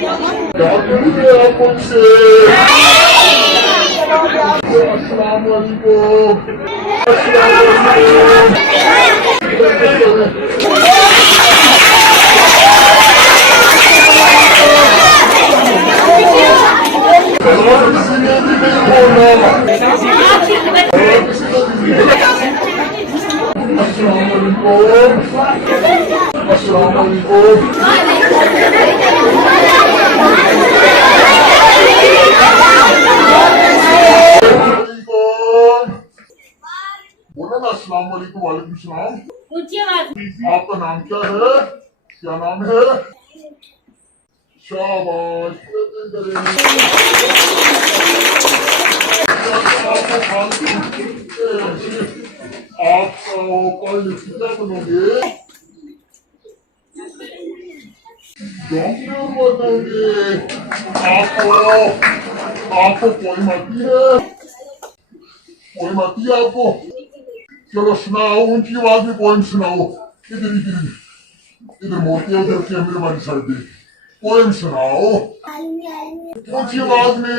क्या करेंगे आप मुझसे? अस्सलाम वालेकुम। अस्सलाम वालेकुम। वालेकुम सलाम। आपका नाम क्या है? क्या नाम है? शाबाश। आप पढ़ लिख क्या बनोगे? डॉक्टर बनोगे? आपको पोइम आती है? पोइम आती है आपको? चलो सुनाओ, ऊंची आवाज में पोइम सुनाओ। इधर इधर इधर मोटे उधर कैमरे वाली साइड पे पोइम सुनाओ ऊंची आवाज में।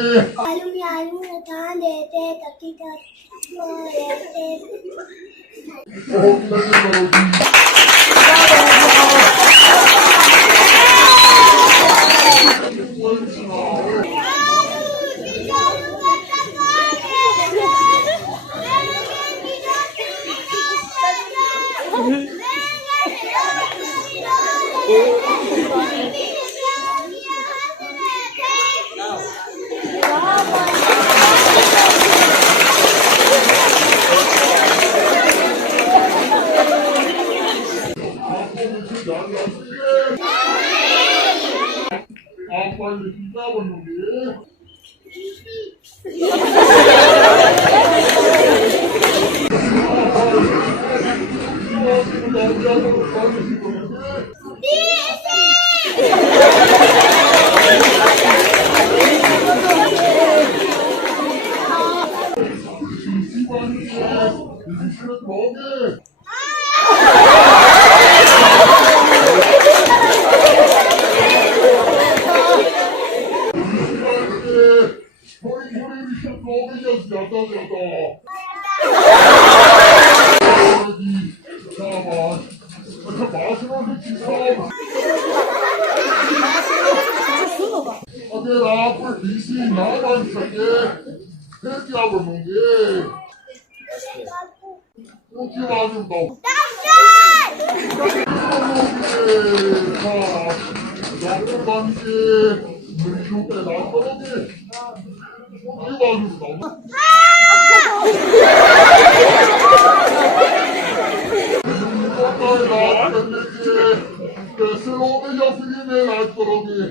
आप पढ़ लिखी क्या बनोगे? अगर आप डीसी ना बन सके फिर क्या बनोगे? ऊंची आवाज में बताओ। डॉक्टर बन के मरीजों का इलाज करोगे? ऊंची आवाज में बताओ। इलाज करने के पैसे लोगे या फ्री में इलाज करोगे?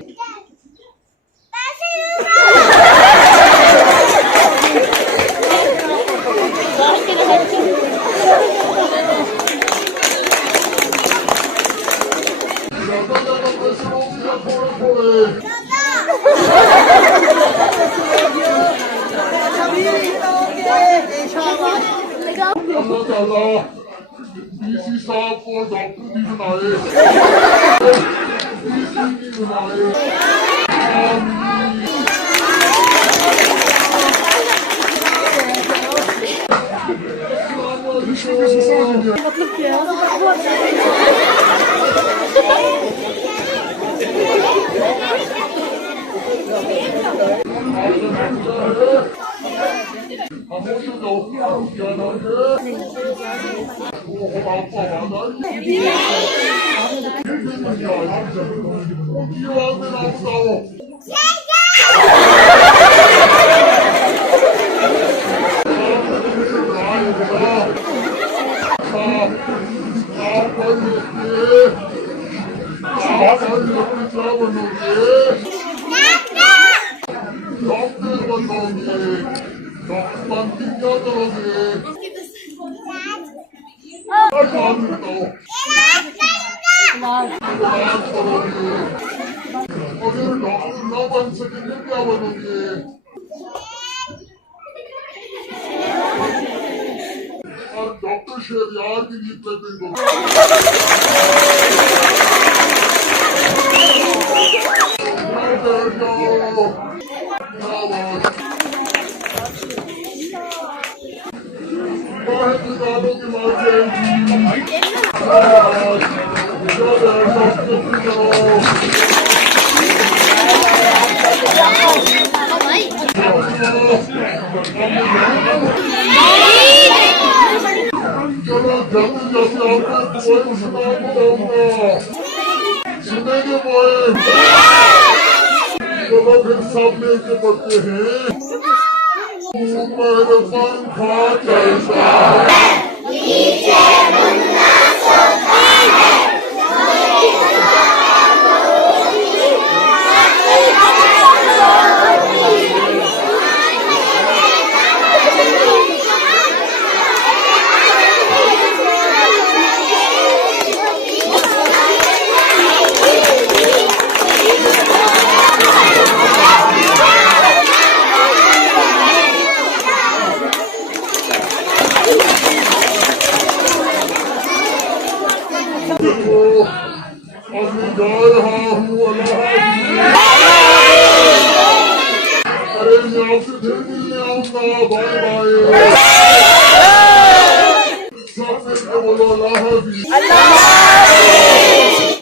डीसी साहब को डॉक्टर भी बनाए, डीसी भी बनाए। मतलब क्या डॉक्टर शहरियार की जीत लेते चलो शाबाश बाहर निकालो कि मार जाएगी शाबाश चलो सबके करो चलो जल्दी जल्दी आपको पोएम सुना बताऊंगा सुनेंगे पोएम चलो फिर सब मिलके पढ़ते हैं ऊपर पंखा चलता है नीचे मुन्ना सोता है अभी जा रहा हूँ अरे मैं आपसे फिर मिलने आऊंगा बाय बाय सब मिलके बोलो अल्लाह हाफिज़।